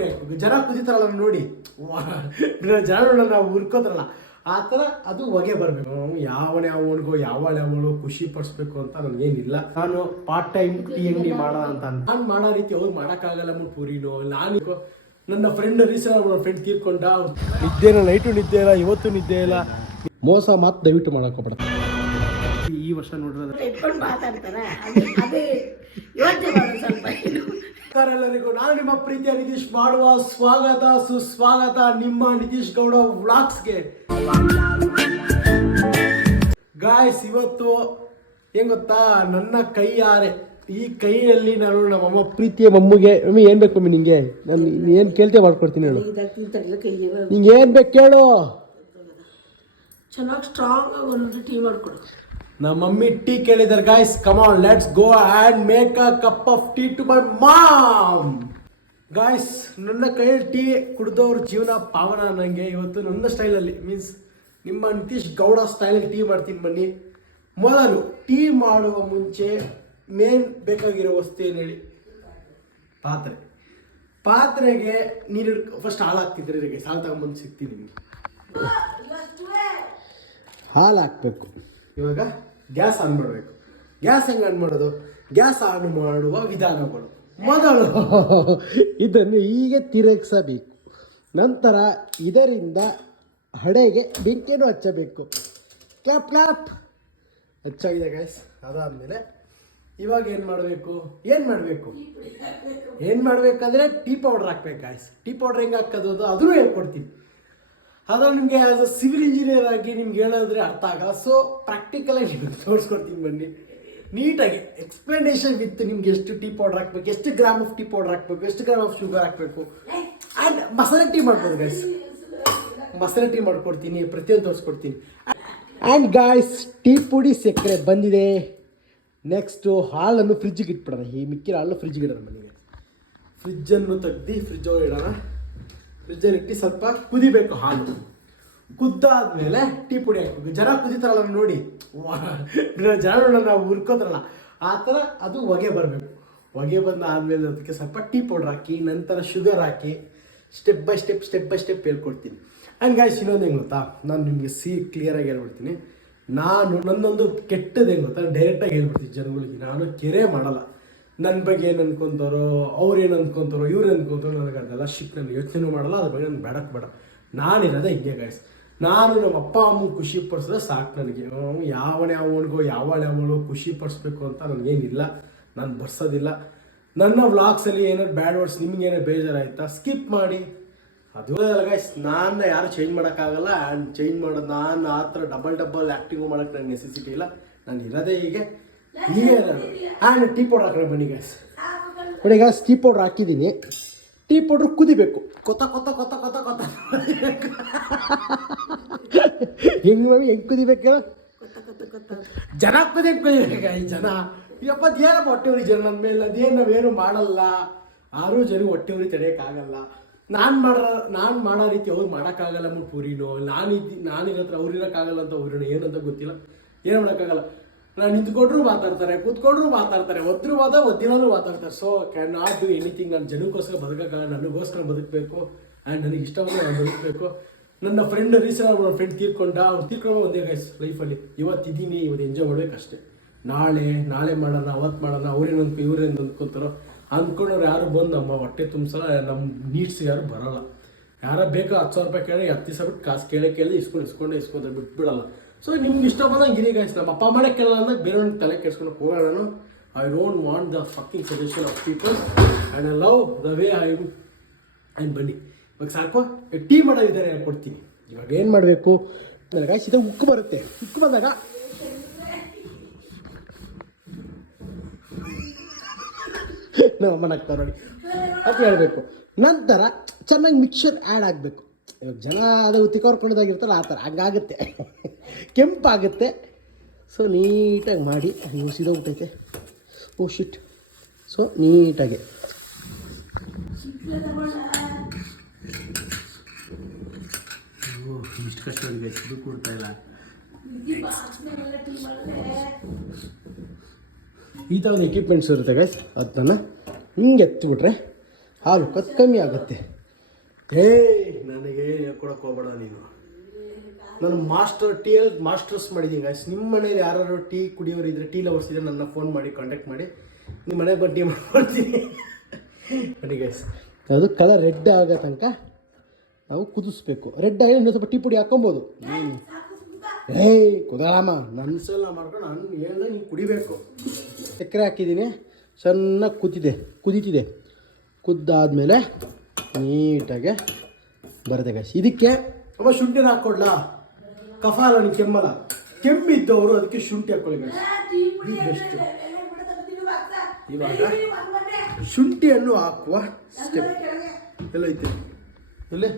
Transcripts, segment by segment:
ಪುಡಿ ಹಾಕ್ಬೇಕು. ಜನ ಕುದಿತಾರಲ್ಲ ನೋಡಿ, ಜನ ನಾವು ಹುರ್ಕೋತಾರಲ್ಲ ಆ ಥರ ಅದು ಹೊಗೆ ಬರಬೇಕು. ಯಾವನಿಗೋ ಯಾವಳು ಖುಷಿ ಪಡಿಸ್ಬೇಕು ಅಂತ ನನಗೇನಿಲ್ಲ. ನಾನು ಪಾರ್ಟ್ ಟೈಮ್ ಟೀ ಅಂಗಡಿ ಮಾಡೋಣ ಅಂತ ನಾನು ಮಾಡೋ ರೀತಿ ಅವ್ರು ಮಾಡೋಕ್ಕಾಗಲ್ಲ ಪೂರಿನೋ. ನಾನು ನನ್ನ ಫ್ರೆಂಡ್ ಫ್ರೆಂಡ್ ತೀರ್ಕೊಂಡ, ನಿದ್ದೆನ ನೈಟು ನಿದ್ದೆ ಇಲ್ಲ, ಇವತ್ತು ನಿದ್ದೆ ಇಲ್ಲ. ಮೋಸ ಮಾತು ದಯವಿಟ್ಟು ಮಾಡೋಕೋಗ್ಬೇಡ. ಈ ವರ್ಷ ನೋಡಿದ್ರೆ ಎಲ್ಲರಿಗೂ ನಾನು ನಿಮ್ಮ ಪ್ರೀತಿಯ ನಿತೀಶ್ ಮಾಡುವ ಸ್ವಾಗತ ಸುಸ್ವಾಗತ ನಿಮ್ಮ ನಿತೀಶ್ ಗೌಡ ವ್ಲಾಗ್ಸ್ಗೆ. ಗಾಯ್ಸ್, ಇವತ್ತು ಏನ್ ಗೊತ್ತಾ, ನನ್ನ ಕೈಯಾರೆ ಈ ಕೈಯಲ್ಲಿ ನಾನು ನಮ್ಮಮ್ಮ ಪ್ರೀತಿಯ ಮಮ್ಮಗೆ ಮಮ್ಮಿ ಏನ್ ಬೇಕು ಮಮ್ಮಿ ನಿಂಗೆ, ನಾನು ಏನ್ ಕೇಳ್ತೇ ಮಾಡ್ಕೊಡ್ತೀನಿ ಹೇಳು. ನಿಂಗೆ ಏನ್ ಬೇಕು ಕೇಳು. ಚೆನ್ನಾಗಿ ಸ್ಟ್ರಾಂಗ್ ಆಗಿ ಒಂದು ಟೀ ಮಾಡ್ಕೊಡು. ನಮ್ಮ ಮಮ್ಮಿ ಟೀ ಕೇಳಿದಾರೆ guys. Come on, let's go and make a cup of tea to my mom. Guys, ನನ್ನ ಕೈಯಲ್ಲಿ ಟೀ ಕುಡಿದವ್ರ ಜೀವನ ಪಾವನ. ನನಗೆ ಇವತ್ತು ನನ್ನ ಸ್ಟೈಲಲ್ಲಿ, ಮೀನ್ಸ್ ನಿಮ್ಮ ನಿತೀಶ್ ಗೌಡ ಸ್ಟೈಲಲ್ಲಿ ಟೀ ಮಾಡ್ತೀನಿ ಬನ್ನಿ. ಮೊದಲು ಟೀ ಮಾಡುವ ಮುಂಚೆ ಮೇನ್ ಬೇಕಾಗಿರೋ ವಸ್ತು ಏನು ಹೇಳಿ? ಪಾತ್ರೆಗೆ ನೀರು ಫಸ್ಟ್ ಹಾಲು ಹಾಕ್ತಿದ್ರೆ ಸಾಲು ತಗೊಂಬಂದು ಸಿಗ್ತೀನಿ ನಿಮಗೆ. ಹಾಲು ಹಾಕಬೇಕು. ಇವಾಗ ಗ್ಯಾಸ್ ಆನ್ ಮಾಡಬೇಕು. ಗ್ಯಾಸ್ ಹೆಂಗೆ ಆನ್ ಮಾಡೋದು? ಗ್ಯಾಸ್ ಆನ್ ಮಾಡುವ ವಿಧಾನಗಳು: ಮೊದಲು ಇದನ್ನು ಹೀಗೆ ತಿರುಗಿಸಬೇಕು. ನಂತರ ಇದರಿಂದ ಹಡೆಗೆ ಬೆಂಕಿಯನ್ನು ಹಚ್ಚಬೇಕು. ಕ್ಲಾಪ್ ಕ್ಲಾಪ್ ಹಚ್ಚಾಗಿದೆ ಗ್ಯಾಸ್. ಅದಾದಮೇಲೆ ಇವಾಗ ಏನು ಮಾಡಬೇಕಂದ್ರೆ ಟೀ ಪೌಡ್ರ್ ಹಾಕ್ಬೇಕು ಗಾಯ್ಸ್. ಟೀ ಪೌಡ್ರ್ ಹೆಂಗೆ ಹಾಕೋದು ಅದನ್ನು ಹೇಳ್ಕೊಡ್ತೀನಿ. ಅದು ನಿಮಗೆ ಆ್ಯಸ್ ಅ ಸಿವಿಲ್ ಇಂಜಿನಿಯರ್ ಆಗಿ ನಿಮ್ಗೆ ಹೇಳಿದ್ರೆ ಅರ್ಥ ಆಗಲ್ಲ. ಸೊ ಪ್ರಾಕ್ಟಿಕಲಾಗಿ ನಿಮಗೆ ತೋರಿಸ್ಕೊಡ್ತೀನಿ ಬನ್ನಿ ನೀಟಾಗಿ. ಎಕ್ಸ್ಪ್ಲನೇಷನ್ ವಿತ್ ನಿಮ್ಗೆ ಎಷ್ಟು ಟೀ ಪೌಡ್ರ್ ಹಾಕ್ಬೇಕು, ಎಷ್ಟು ಗ್ರಾಮ್ ಆಫ್ ಟೀ ಪೌಡ್ರ್ ಹಾಕಬೇಕು, ಎಷ್ಟು ಗ್ರಾಮ್ ಆಫ್ ಶುಗರ್ ಹಾಕಬೇಕು. ಆ್ಯಂಡ್ ಮಸಾಲೆ ಟೀ ಮಾಡ್ಬೋದು ಗೈಸ್. ಮಸಾಲೆ ಟೀ ಮಾಡ್ಕೊಡ್ತೀನಿ, ಪ್ರತಿಯೊಂದು ತೋರಿಸ್ಕೊಡ್ತೀನಿ. ಆ್ಯಂಡ್ ಗಾಯ್ಸ್, ಟೀ ಪುಡಿ ಸಕ್ಕರೆ ಬಂದಿದೆ. ನೆಕ್ಸ್ಟು ಹಾಲನ್ನು ಫ್ರಿಜ್ಜಿಗೆ ಇಟ್ಬಿಡೋಣ. ಈ ಮಿಕ್ಕಿರೋ ಹಾಲು ಫ್ರಿಜ್ಜಿಗೆ ಇಡೋಣ ಮನೆಗೆ. ಫ್ರಿಜ್ಜನ್ನು ತೆಗ್ದು ಫ್ರಿಜ್ ಒಳಗೆ ಇಡೋಣ. ಫ್ರಿಜ್ಜಲ್ಲಿ ಇಟ್ಟು ಸ್ವಲ್ಪ ಕುದಿಬೇಕು ಹಾಲು. ಕುದ್ದಾದ್ಮೇಲೆ ಟೀ ಪುಡಿ ಹಾಕಬೇಕು. ಜನ ಕುದಿತಾರಲ್ಲ ನೋಡಿ, ಜನ ನಾವು ಹುರ್ಕೋತಾರಲ್ಲ ಆ ಥರ ಅದು ಹೊಗೆ ಬರಬೇಕು. ಹೊಗೆ ಬಂದ ಆದಮೇಲೆ ಅದಕ್ಕೆ ಸ್ವಲ್ಪ ಟೀ ಪೌಡ್ರ್ ಹಾಕಿ, ನಂತರ sugar hockey step by step ಹೇಳ್ಕೊಡ್ತೀನಿ. ಆ್ಯಂಡ್ ಗಾಯ್ಸ್, ಇನ್ನೊಂದು ಹೆಂಗೆ ಗೊತ್ತಾ, ನಾನು ನಿಮಗೆ ಕ್ಲಿಯರಾಗಿ ಹೇಳ್ಬಿಡ್ತೀನಿ. ನನ್ನೊಂದು ಕೆಟ್ಟದ್ದು ಹೆಂಗೆ ಗೊತ್ತಾ, ಡೈರೆಕ್ಟಾಗಿ ಹೇಳ್ಬಿಡ್ತೀನಿ ಜನಗಳಿಗೆ. ನಾನು ಕೆರೆ ಮಾಡಲ್ಲ. ನನ್ನ ಬಗ್ಗೆ ಏನು ಅನ್ಕೊತಾರೋ, ಅವ್ರೇನು ಅನ್ಕೊತಾರೋ, ಇವ್ರು ಅನ್ಕೊತಾರೋ, ನನಗೆ ಅದೆಲ್ಲ ನಾನು ಯೋಚನೆ ಮಾಡಲ್ಲ. ಅದ್ರ ಬಗ್ಗೆ ನನಗೆ ಬೇಡ. ನಾನಿರೋದೇ ಹಿಂಗೆ ಗಾಯ್ಸ್. ನಾನು ನಮ್ಮ ಅಪ್ಪ ಅಮ್ಮ ಖುಷಿ ಪಡಿಸಿದ್ರೆ ಸಾಕು ನನಗೆ. ಯಾವನಿಗೋ ಯಾವಳು ಖುಷಿ ಪಡಿಸ್ಬೇಕು ಅಂತ ನನಗೇನಿಲ್ಲ. ನಾನು ಬರ್ಸೋದಿಲ್ಲ. ನನ್ನ ವ್ಲಾಗ್ಸಲ್ಲಿ ಏನಾದ್ರು ಬ್ಯಾಡ್ ವರ್ಡ್ಸ್ ನಿಮ್ಗೇನೋ ಬೇಜಾರಾಯ್ತಾ ಸ್ಕಿಪ್ ಮಾಡಿ. ಅದು ಗೈಸ್, ನಾನು ಯಾರು ಚೇಂಜ್ ಮಾಡೋಕ್ಕಾಗಲ್ಲ. ಆ್ಯಂಡ್ ಚೇಂಜ್ ಮಾಡೋದು ನಾನು ಆ ಥರ ಡಬಲ್ ಆ್ಯಕ್ಟಿಂಗು ಮಾಡೋಕ್ಕೆ ನನಗೆ ನೆಸೆಸಿಟಿ ಇಲ್ಲ. ನಾನು ಇರೋದೇ ಹೀಗೆ ನಾನು. ಆ್ಯಂಡ್ ಟೀ ಪೌಡ್ರ್ ಹಾಕೋಣ ಬನ್ನಿ ಗೈಸ್. ನೋಡಿ ಗೈಸ್, ಟೀ ಪೌಡ್ರ್ ಹಾಕಿದ್ದೀನಿ. ಟೀ ಪೌಡ್ರ್ ಕುದಿಬೇಕು. ಕೊತ್ತ ಹೆಂಗೆ ಕುದಿಬೇಕು? ಜನ ಕುದಿಬೇಕು. ಈ ಜನ ಯಪ್ಪ ಏನಪ್ಪ ಹೊಟ್ಟೆ ಉರಿ ಜನ ನನ್ನ ಮೇಲೆ. ಅದೇನು ನಾವೇನು ಮಾಡಲ್ಲ. 6 ಜನ ಹೊಟ್ಟೆ ಉರಿ ತಡೆಯೋಕ್ಕಾಗಲ್ಲ. ನಾನು ಮಾಡೋ ರೀತಿ ಅವ್ರು ಮಾಡೋಕ್ಕಾಗಲ್ಲ ಪೂರಿನೋ. ನಾನಿರೋ ಹತ್ರ ಅವ್ರು ಇರೋಕ್ಕಾಗಲ್ಲ ಅಂತ ಅವ್ರನ್ನ ಏನಂತ ಗೊತ್ತಿಲ್ಲ. ಏನು ಮಾಡೋಕ್ಕಾಗಲ್ಲ. ನಾನು ನಿಂತ್ಕೊಂಡ್ರು ಮಾತಾಡ್ತಾರೆ, ಕೂತ್ಕೊಂಡ್ರು ಮಾತಾಡ್ತಾರೆ, ಒದ್ದಿಲ್ಲೂ ಮಾತಾಡ್ತಾರೆ. So can not do anything. ನಾನು ಜನಕ್ಕೋಸ್ಕರ ಬದುಕೋಕ್ಕಾಗಲ್ಲ. ನನಗೋಸ್ಕರ ಬದುಕಬೇಕು. ಆ್ಯಂಡ್ ನನಗೆ ಇಷ್ಟವಾದ ನಾನು ಬದುಕಬೇಕು. ನನ್ನ ಫ್ರೆಂಡ್ ಫ್ರೆಂಡ್ ತೀರ್ಕೊಂಡು ಒಂದೇ ಗೈಸ್ ಲೈಫಲ್ಲಿ. ಇವತ್ತಿದ್ದೀನಿ, ಇವತ್ತು ಎಂಜಾಯ್ ಮಾಡಬೇಕಷ್ಟೇ. ನಾಳೆ ಮಾಡೋಣ, ಅವತ್ತು ಮಾಡೋಣ, ಅವ್ರೇನು ಇವ್ರೇನು ಅಂದ್ಕೊತಾರೋ ಅಂದ್ಕೊಂಡವ್ರು ಯಾರು ಬಂದು ನಮ್ಮ ಹೊಟ್ಟೆ ತುಂಬಿಸಲ್ಲ. ನಮ್ಮ ನೀಡ್ಸ್ ಯಾರು ಬರೋಲ್ಲ. ಯಾರೋ ಬೇಕು 10,000 ರೂಪಾಯಿ ಕೇಳಿ 10 ದಿವಸ ಬಿಟ್ಟು ಕಾಸು ಕೇಳಿ ಇಸ್ಕೊಂಡ್ರೆ ಬಿಟ್ಬಿಡಲ್ಲ. ಸೊ ನಿಮ್ಗೆ ಇಷ್ಟ ಬಂದಂಗೆ ಗಿರಿ ಗಾಯ್ಸ್. ನಮ್ಮ ಅಪ್ಪ ಮಾಡಕ್ಕೆ ಕೇಳಲ್ಲ ಅಂದ್ರೆ ಬೇರೆಯವ್ರಿಗೆ ತಲೆ ಕೆಡ್ಸ್ಕೊಂಡು ಹೋಗೋಣ. ನಾನು I don't want the fucking suggestion of people and I love the way I and ಬನ್ನಿ. ಇವಾಗ ಸಾಕು, ಟೀ ಮಾಡೋ ವಿಧಾನ ಹೇಳ್ಕೊಡ್ತೀನಿ. ಇವಾಗ ಏನು ಮಾಡಬೇಕು ಗಾಯ್ಸ್, ಇದು ಉಕ್ಕು ಬರುತ್ತೆ. ಉಕ್ಕು ಬಂದಾಗ ನಮ್ಮ ಅಮ್ಮನ ಹಾಕ್ತಾರೆ ನೋಡಿ ಅಂತ ಹೇಳಬೇಕು. ನಂತರ ಚೆನ್ನಾಗಿ ಮಿಕ್ಸರ್ ಆ್ಯಡ್ ಆಗಬೇಕು. ಇವಾಗ ಜನ ಅದು ತಿಕ್ಕೋರ್ಕೊಂಡಾಗಿರ್ತಾರಲ್ಲ ಆ ಥರ ಹಂಗಾಗುತ್ತೆ, ಕೆಂಪಾಗುತ್ತೆ. ಸೊ ನೀಟಾಗಿ ಮಾಡಿ. ಸಿದೋಗ್ಬಿಟ್ಟೈತೆ. ಓ ಶಿಟ್. ಸೊ ನೀಟಾಗಿ ಇಷ್ಟು ಕಷ್ಟ ಇದು ಕೊಡ್ತಾ ಇಲ್ಲ. ಈ ಥರದ ಎಕ್ವಿಪ್ಮೆಂಟ್ಸ್ ಇರುತ್ತೆ ಗೈಸ್. ಅದನ್ನು ಹಿಂಗೆ ಎತ್ತಿಬಿಟ್ರೆ ಹಾಲು ಕತ್ ಕಮ್ಮಿ ಆಗುತ್ತೆ. ನನಗೆ ಹೇಳ್ಕೊಡಕ್ಕೆ ಹೋಗ್ಬೇಡ ನೀನು. ನಾನು ಮಾಸ್ಟರ್ಸ್ ಮಾಡಿದ್ದೀನಿ ಗೈಸ್. ನಿಮ್ಮ ಮನೇಲಿ ಯಾರು ಟೀ ಕುಡಿಯೋರು ಇದ್ದರೆ, ಟೀ ಲವರ್ಸ್ ಇದ್ದರೆ ನನ್ನ ಫೋನ್ ಮಾಡಿ ಕಾಂಟ್ಯಾಕ್ಟ್ ಮಾಡಿ, ನಿಮ್ಮ ಮನೆಗೆ ಬಂದು ಟೀ ಮಾಡ್ಕೊಡ್ತೀನಿ. ನೋಡಿ ಗೈಸ್, ಅದು ಕಲರ್ ರೆಡ್ ಆಗೋ ತನಕ ನಾವು ಕುದಿಸ್ಬೇಕು. ರೆಡ್ ಆಗಿ ಇನ್ನೊಂದು ಸ್ವಲ್ಪ ಟೀ ಪುಡಿ ಹಾಕೊಬೋದು. ಕುದಾರಮ್ಮ ನನ್ನ ಸಲ ಮಾಡ್ಕೊಂಡು ನಾನು ಹೇಳ್ದೆ ನೀನು ಕುಡಿಬೇಕು. ಸಕ್ಕರೆ ಹಾಕಿದ್ದೀನಿ, ಚೆನ್ನಾಗಿ ಕುದೀತಿದೆ. ಕುದ್ದಾದ್ಮೇಲೆ ನೀಟಾಗೆ ಬರುತ್ತೆ ಗೈಸ್. ಇದಕ್ಕೆ ಅಮ್ಮ ಶುಂಠಿನ ಹಾಕ್ಕೊಡ್ಲಾ? ಕಫ ಅಲ್ಲ, ನೀನು ಕೆಮ್ಮಲ್ಲ. ಕೆಮ್ಮಿದ್ದವರು ಅದಕ್ಕೆ ಶುಂಠಿ ಹಾಕ್ಕೊಳ್ಳಿ ಗೈಸ್, ಇದು ಬೆಸ್ಟ್. ಇವಾಗ ಶುಂಠಿಯನ್ನು ಹಾಕುವ ಸ್ಟೆಪ್ ಎಲ್ಲೈತೆ ಎಲ್ಲೇ?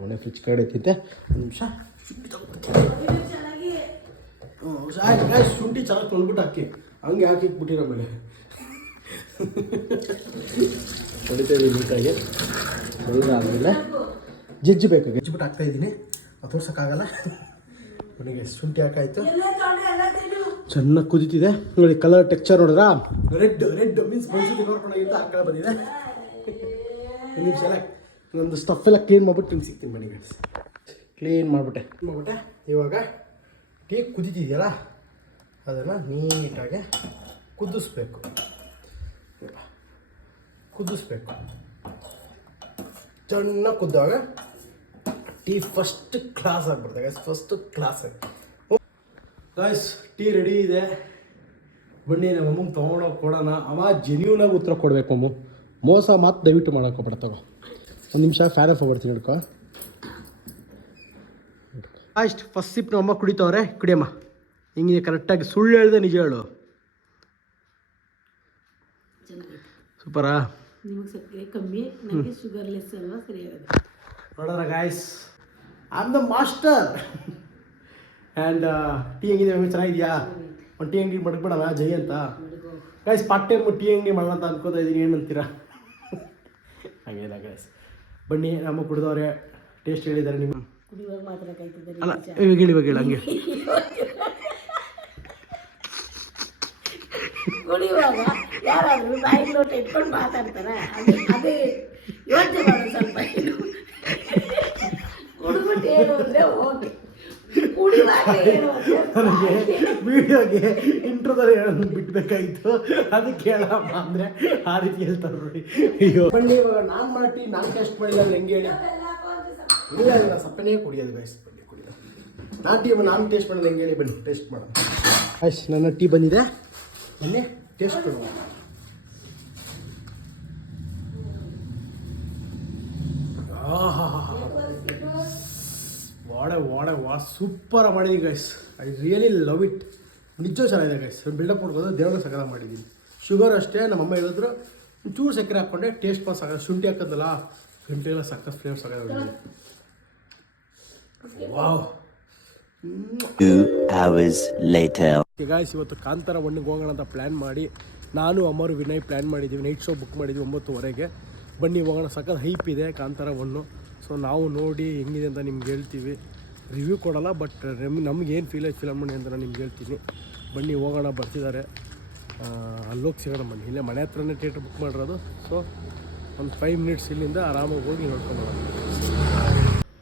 ಒಳ್ಳೆ ಫ್ರಿಜ್ ಕಡೆ ಐತೆ. ಒಂದು ನಿಮಿಷ ಶುಂಠಿ ಶುಂಠಿ ಚೆನ್ನಾಗಿ ತೊಳ್ಬಿಟ್ಟು ಹಾಕಿ, ಹಂಗೆ ಹಾಕಿಟ್ಬಿಟ್ಟಿರೋ ಮೇಲೆ ಹೊಡಿತಾ ಇದ್ದೀನಿ ನೀಟಾಗಿ. ಆದಮೇಲೆ ಜಜ್ಜಿಬೇಕು, ಜಜ್ಜಿಬಿಟ್ಟು ಹಾಕ್ತಾಯಿದ್ದೀನಿ. ಅದು ತೋರ್ಸೋಕ್ಕಾಗಲ್ಲ. ನನಗೆ ಶುಂಠಿ ಹಾಕಾಯ್ತು, ಚೆನ್ನಾಗಿ ಕುದೀತಿದೆ. ನೋಡಿ ಕಲರ್ ಟೆಕ್ಸ್ಚರ್ ನೋಡಿದ್ರಾ? ರೆಡ್ ಮೀನ್ಸ್ ಮೈಸೂರು ನೋಡ್ಕೊಂಡಾಗಿಂತ ಆ ಕಡೆ ಬಂದಿದೆ. ಒಂದು ನಿಮಿಷ ಎಲ್ಲ ನಂದು ಸ್ಟಫ್ ಎಲ್ಲ ಕ್ಲೀನ್ ಮಾಡ್ಬಿಟ್ಟು ನಿಮ್ಗೆ ಸಿಗ್ತೀನಿ ಬನ್ನಿ ಗೈಸ್. ಕ್ಲೀನ್ ಮಾಡಿಬಿಟ್ಟೆ. ಇವಾಗ ಟೀ ಕುದೀತಿದೆಯಲ್ಲ, ಅದನ್ನು ನೀಟಾಗಿ ಕುದಿಸ್ಬೇಕು. ಚೆನ್ನಾಗಿ ಕುದ್ದಾಗ ಟೀ ಫಸ್ಟ್ ಕ್ಲಾಸ್ ಆಗಿಬಿಡ್ತೆ guys, first class. Guys tea ready ಇದೆ. ಬನ್ನಿ ನಮ್ಮ ಅಮ್ಮಂಗೆ ತೊಗೊಂಡೋಗಿ ಕೊಡೋಣ. ಅವ ಜೆನ್ಯೂನಾಗಿ ಉತ್ತರ ಕೊಡಬೇಕು. ಮೋಸ ಮಾತು ದಯವಿಟ್ಟು ಮಾಡೋಕ್ಕೋಗ್ಬೇಡ. ತಗೋ ಒಂದು ನಿಮಿಷ ಫ್ಯಾನ್ ಆಫ್ ಬರ್ತೀನಿ ಹಿಡ್ಕೊ. ಅಷ್ಟು ಫಸ್ಟ್ ಸಿಪ್ ನಮ್ಮ ಅಮ್ಮ ಕುಡಿತವ್ರೆ. ಕುಡಿಯಮ್ಮ. ಹಿಂಗೆ ಕರೆಕ್ಟಾಗಿ ಸುಳ್ಳು ಹೇಳ್ದೆ ನಿಜ ಹೇಳು. ಸೂಪರಾ? ನಿಮಗೆ ಸಕ್ಕರೆ ಕಮ್ಮಿ, ನನಗೆ ಶುಗರ್ಲೆಸ್ ಅಲ್ವಾ, ಸರಿಯಾಗುತ್ತೆ. ನೋಡೋಣ guys, I am the master. And tea ಹೆಂಗಿದೆ? ಚೆನ್ನಾಗಿದೆಯಾ? ಒಂದು ಟೀ ಅಂಗಡಿ ಮಡಗ್ಬಿಡೋಣ ಜೈ ಅಂತ ಗಾಯ್ಸ್. ಪಾರ್ಟ್ ಟೈಮ್ ಟೀ ಅಂಗಡಿ ಮಾಡೋಣ ಅಂತ ಅನ್ಕೋತಾ ಇದ್ದೀನಿ. ಏನಂತೀರಾ? ಹಾಗೇನ ಗಾಯ್ಸ್, ಬನ್ನಿ ನಮ್ಮ ಕುಡಿದವ್ರೆ ಟೇಸ್ಟ್ ಹೇಳಿದ್ದಾರೆ. ನಿಮ್ಮ ಕುಡಿಯುವಾಗ ಮಾತಾಡೋಕ್ಕಾಯ್ತದೆ ಅಲ್ಲ, ಇವಾಗ ಹೇಳಿ ಹಂಗೆ. ಕುಡಿಯುವಾಗ ಯಾರಾದರೂ ಬಾಯಿಗೆ ಲೋಟ ಇಟ್ಕೊಂಡು ಮಾತಾಡ್ತಾರೆ. ಅದೇ ಯೋಚನೆ ಮಾಡೋದು ಸ್ವಲ್ಪ. ಕುಡಿದ್ಬಿಟ್ಟು ಏನು ಅಂದರೆ ಓಕೆ, ಕುಡಿಯುವಾಗ ಏನು ನನಗೆ ವಿಡಿಯೋಗೆ ಇಂಟ್ರೋದಲ್ಲಿ ಹೇಳೋದು ಬಿಟ್ಬೇಕಾಗಿತ್ತು, ಅದಕ್ಕೆ ಹೇಳಮ್ಮ ಅಂದರೆ ಆ ರೀತಿ ಹೇಳ್ತಾರೆ ನೋಡಿ. ಅಯ್ಯೋ ಬನ್ನಿ, ಇವಾಗ ನಾನು ಮಾಡಿ ನಾನು ಟೇಸ್ಟ್ ಮಾಡಿಲ್ಲ ಹೆಂಗೆ ಹೇಳಿ? ಇಲ್ಲ ಸಪ್ಪನೇ ಕುಡಿಯೋದು ಗೈಸ್. ಬನ್ನಿ ಕುಡಿಯೋದು. ನಾನು ಟೇಸ್ಟ್ ಮಾಡೋದು ಹೆಂಗೆ ಹೇಳಿ? ಬನ್ನಿ ಟೇಸ್ಟ್ ಮಾಡೋಣ. ಗೈಸ್ ನನ್ನ ಟೀ ಬಂದಿದೆ, ಬನ್ನಿ ಟೇಸ್ಟ್ ಮಾಡೋಣ. ವಾಡೆ ಸೂಪರಾಗಿ ಮಾಡಿದ್ದೀನಿ guys. I really love it. ನಿಜ ಚೆನ್ನಾಗಿದೆ ಗೈಸ್. ಬಿಲ್ಡಪ್ ಕೊಡ್ಬೋದು. ದೇವ್ರ ಸಕ್ಕರೆ ಮಾಡಿದ್ದೀನಿ. ಶುಗರ್ ಅಷ್ಟೇ ನಮ್ಮಮ್ಮ ಹೇಳಿದ್ರು, ಒಂಚೂರು ಸಕ್ಕರೆ ಹಾಕ್ಕೊಂಡೆ. ಟೇಸ್ಟ್ ಪಾಸ್ ಆಗೋದು. ಶುಂಠಿ ಹಾಕೋದಲ್ಲ, ಶುಂಠಿ ಸಕ್ಕರೆ ಫ್ಲೇವರ್ಸ್ ಆಗೋದು. ವಾವ್. 2 hours later. ಗಾಯ್ಸ್ ಇವತ್ತು ಕಾಂತಾರ 1ಗೆ ಹೋಗೋಣ ಅಂತ ಪ್ಲ್ಯಾನ್ ಮಾಡಿ ನಾನು ಅಮ್ಮರು ವಿನಯ್ ಪ್ಲ್ಯಾನ್ ಮಾಡಿದ್ದೀವಿ. ನೈಟ್ ಶೋ ಬುಕ್ ಮಾಡಿದ್ವಿ 9:30ಗೆ. ಬನ್ನಿ ಹೋಗೋಣ. ಸಖತ್ ಹೈಪ್ ಇದೆ ಕಾಂತಾರ 1. ಸೊ ನಾವು ನೋಡಿ ಹೆಂಗಿದೆ ಅಂತ ನಿಮ್ಗೆ ಹೇಳ್ತೀವಿ. ರಿವ್ಯೂ ಕೊಡೋಲ್ಲ, ಬಟ್ ನಮ್ಗೆ ಏನು ಫೀಲ್ ಆಯ್ತು ಫಿಲಮ್ ಅಂತ ನಾನು ನಿಮ್ಗೆ ಹೇಳ್ತೀನಿ. ಬನ್ನಿ ಹೋಗೋಣ, ಬರ್ತಿದ್ದಾರೆ. ಅಲ್ಲೋಗಿ ಸಿಗೋಣ ಬನ್ನಿ. ಇಲ್ಲೇ ಮನೆ ಹತ್ರನೇ ಥಿಯೇಟ್ರ್ ಬುಕ್ ಮಾಡಿರೋದು. ಸೊ ಒಂದು 5 ಮಿನಿಟ್ಸ್ ಇಲ್ಲಿಂದ ಆರಾಮಾಗಿ ಹೋಗಿ ನೋಡ್ಕೊಂಡು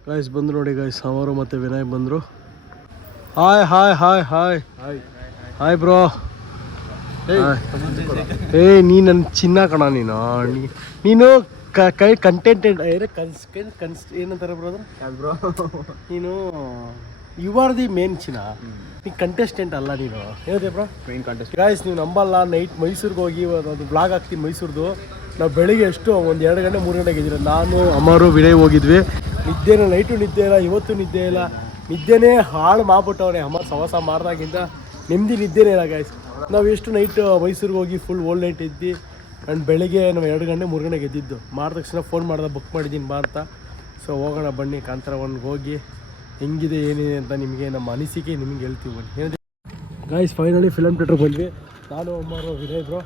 ಗಾಯ್ಸ್. ಬಂದು ನೋಡಿ ಗಾಯ್ಸ್, ಅವರು ಮತ್ತು ವಿನಯ್ ಬಂದರು. Hi hi hi hi hi bro. ನೀ ನನ್ನ ಚಿನ್ನ ಕಣ. ನೀನು ಕಂಟೆಂಟೆಡ್ ಏನಂತಾರೆ ಬ್ರೋ? ನೀನು ಯು ಆರ್ ದಿ ಮೇನ್ ಚಿನ್ನ. ನೀ ಕಂಟೆಸ್ಟೆಂಟ್ ಅಲ್ಲ. ನೀನು ಹೇಳಿದೆ ಬ್ರೋ, ಮೇನ್ ಕಂಟೆಸ್ಟೆಂಟ್. ಗಾಯ್ಸ್ ನೀವು ನಂಬಲ್ಲ, ನೈಟ್ ಮೈಸೂರಿಗೆ ಹೋಗಿ ಒಂದು ಬ್ಲಾಗ್ ಹಾಕ್ತೀವಿ ಮೈಸೂರ್ದು. ನಾವು ಬೆಳಿಗ್ಗೆ ಎಷ್ಟು ಒಂದು 2 ಗಂಟೆ 3 ಗಂಟೆಗೆ ಇದ್ದೀರ. ನಾನು ಅಮ್ಮರು ವಿನಯ್ ಹೋಗಿದ್ವಿ. ನಿದ್ದೆನೂ ನೈಟು ನಿದ್ದೆ ಇಲ್ಲ, ಇವತ್ತು ನಿದ್ದೆ ಇಲ್ಲ. ನಿದ್ದೆನೇ ಹಾಳು ಮಾಡ್ಬಿಟ್ಟವ್ರೆ. ಅಮ್ಮ ಸವಾಸ ಮಾಡಿದಾಗಿಂದ ನೆಮ್ಮದಿ ನಿದ್ದೆನೇ ಇಲ್ಲ ಗಾಯ್ಸ್. ನಾವು ಎಷ್ಟು ನೈಟ್ ಮೈಸೂರಿಗೆ ಹೋಗಿ ಫುಲ್ ಓಲ್ಡ್ ನೈಟ್ ಇದ್ದು ಆ್ಯಂಡ್ ಬೆಳಿಗ್ಗೆ ನಾವು 2 ಗಂಟೆ 3 ಗಂಟೆಗೆ ಎದ್ದಿದ್ದು. ಮಾಡಿದ ತಕ್ಷಣ ಫೋನ್ ಮಾಡ್ದೆ, ಬುಕ್ ಮಾಡಿದ್ದೀನಿ ಬಾ ಅಂತ. ಸೊ ಹೋಗೋಣ ಬನ್ನಿ. ಕಾಂತಾರ 1ಗೆ ಹೋಗಿ ಹೆಂಗಿದೆ ಏನಿದೆ ಅಂತ ನಿಮಗೆ ನಮ್ಮ ಅನಿಸಿಕೆ ನಿಮ್ಗೆ ಹೇಳ್ತೀವಿ ಬನ್ನಿ. ಏನಿದೆ ಗಾಯ್ಸ್, ಫೈನಲಿ ಫಿಲಮ್ ಥಿಯೇಟ್ರಿಗೆ ಬಂದ್ವಿ. ನಾನು ಅಮ್ಮರು ವಿನಯ್ ಬ್ರೋ.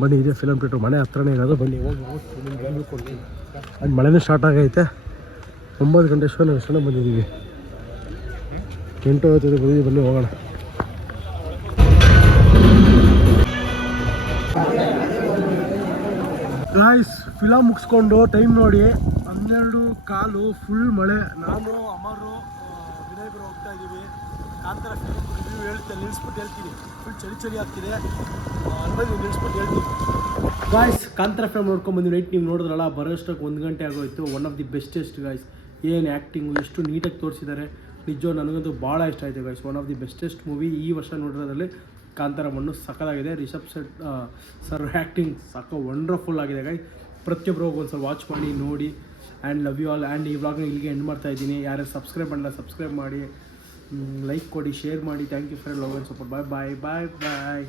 ಬನ್ನಿ, ಇದೆ ಫಿಲಮ್ ಥಿಯೇಟ್ರ್, ಮನೆ ಹತ್ರನೇ ಇರೋದು. ಬನ್ನಿ ಹೋಗಿ ನಿಮ್ಗೆ ಹೇಳ್ಕೊಡ್ತೀನಿ. ಆ್ಯಂಡ್ ಮಳೆನೂ ಸ್ಟಾರ್ಟ್ ಆಗೈತೆ. 9 ಗಂಟೆ ಶೋ ನಾವು ಎಷ್ಟೊಂದು ಬಂದಿದ್ದೀವಿ. 8:50 ಬಂದಿದ್ದೀವಿ. ಬನ್ನಿ ಹೋಗೋಣ. ಗಾಯ್ಸ್ ಫಿಲಮ್ ಮುಗಿಸ್ಕೊಂಡು ಟೈಮ್ ನೋಡಿ 12:15 ಫುಲ್ ಮಳೆ. ನಾನು ಅಮರು ವಿನಾಯಕರು ಹೋಗ್ತಾ ಇದ್ದೀವಿ. ಕಾಂತಾರ ಫಿಲಮ್ ರಿವ್ಯೂ ನಿಲ್ಲಿಸ್ಬಿಟ್ಟು ಹೇಳ್ತೀನಿ. ಫುಲ್ ಚಳಿ ಆಗ್ತಿದೆ. ನಿಲ್ಲಿಸ್ಬಿಟ್ಟು ಹೇಳ್ತೀನಿ ಗಾಯ್ಸ್. ಕಾಂತಾರ ಫಿಲಮ್ ನೋಡ್ಕೊಂಡ್ಬಂದು ನೈಟ್ ನೀವು ನೋಡಿದ್ರಲ್ಲ, ಬರೋಷ್ಟಕ್ಕೆ 1 ಗಂಟೆ ಆಗೋಯ್ತು. One of the bestest guys. ಏನು ಆ್ಯಕ್ಟಿಂಗು, ಎಷ್ಟು ನೀಟಾಗಿ ತೋರಿಸಿದ್ದಾರೆ. ನಿಜ ನನಗಂತೂ ಭಾಳ ಇಷ್ಟ ಆಯಿತು guys. One of the bestest movie ಈ ವರ್ಷ ನೋಡಿರೋದ್ರಲ್ಲಿ ಕಾಂತಾರ ಮಣ್ಣು ಸಕ್ಕತ್ತಾಗಿದೆ. Rishab Shet sir acting wonderful ಆಗಿದೆ ಗಾಯ್ಸ್. ಪ್ರತಿಯೊಬ್ಬರು ಒಂದ್ಸಲ ವಾಚ್ ಮಾಡಿ ನೋಡಿ. And love you all. And ಈ ವ್ಲಾಗ್ನ ಇಲ್ಲಿಗೆ ಎಂಡ್ ಮಾಡ್ತಾ ಇದ್ದೀನಿ. ಯಾರು ಸಬ್ಸ್ಕ್ರೈಬ್ ಮಾಡಲ್ಲ ಸಬ್ಸ್ಕ್ರೈಬ್ ಮಾಡಿ, ಲೈಕ್ ಕೊಡಿ, ಶೇರ್ ಮಾಡಿ. Thank you for love and support. Bye bye bye bye.